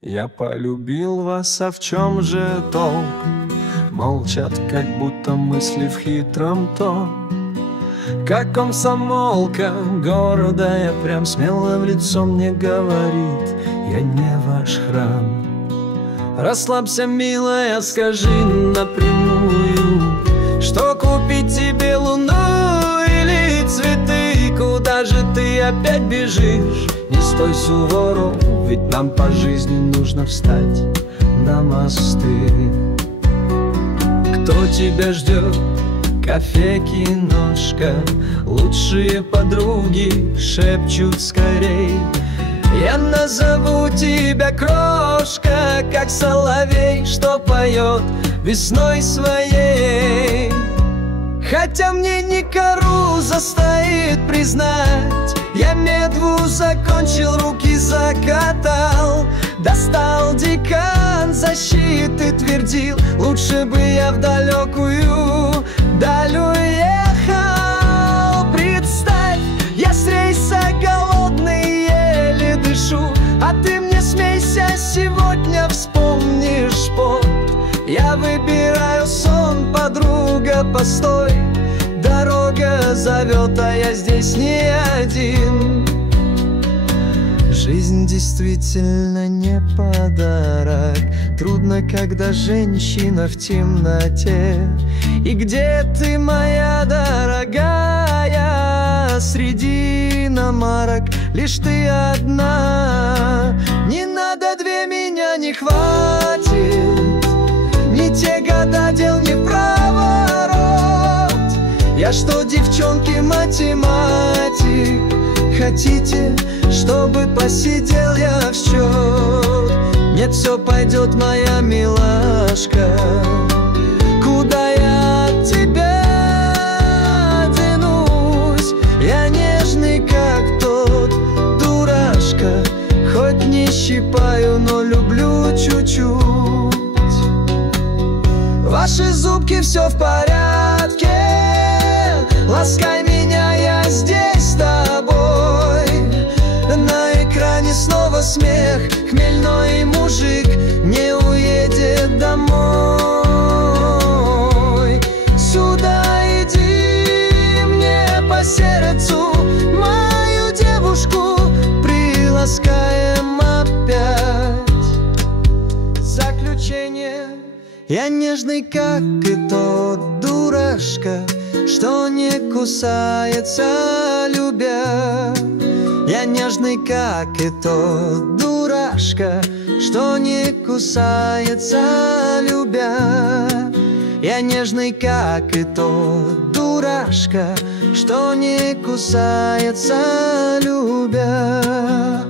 Я полюбил вас, а в чем же толк? Молчат, как будто мысли в хитром тоне. Как комсомолка, гордая, прям смело в лицо мне говорит: я не ваш храм. Расслабься, милая, скажи напрямую, что купить тебе, луну или цветы? Куда же ты опять бежишь? Не стой, Суворов, ведь нам по жизни нужно встать на мосты. Кто тебя ждет? Кафе, киношка, лучшие подруги шепчут скорей. Я назову тебя, крошка, как соловей, что поет весной своей. Хотя мне не каруза стоит признать, я медву закончил, руки закатал. Достал декан защиты, твердил: лучше бы я в далекую даль уехал. Представь, я с рейса голодный, еле дышу, а ты мне смейся, сегодня вспомнишь пот. Я выбираю сон, подруга, постой, дорога зовет, а я здесь не один. Жизнь действительно не подарок. Трудно, когда женщина в темноте. И где ты, моя дорогая? Среди иномарок лишь ты одна. Не надо две, меня не хватит. Не те года, дел не проворот. Я что, девчонки, математик? Хотите, чтобы посидел я в счет? Нет, все пойдет, моя милашка. Куда я от тебя денусь? Я нежный, как тот дурашка. Хоть не щипаю, но люблю чуть-чуть. Ваши зубки, все в порядке. Ласкай меня, я здесь с тобой. На экране снова смех, хмельной мужик не уедет домой. Сюда иди, мне по сердцу мою девушку приласкаем опять. Заключение: я нежный, как и тот дурашка, что не кусается, любя. Я нежный, как и тот дурашка, что не кусается, любя. Я нежный, как и тот дурашка, что не кусается, любя.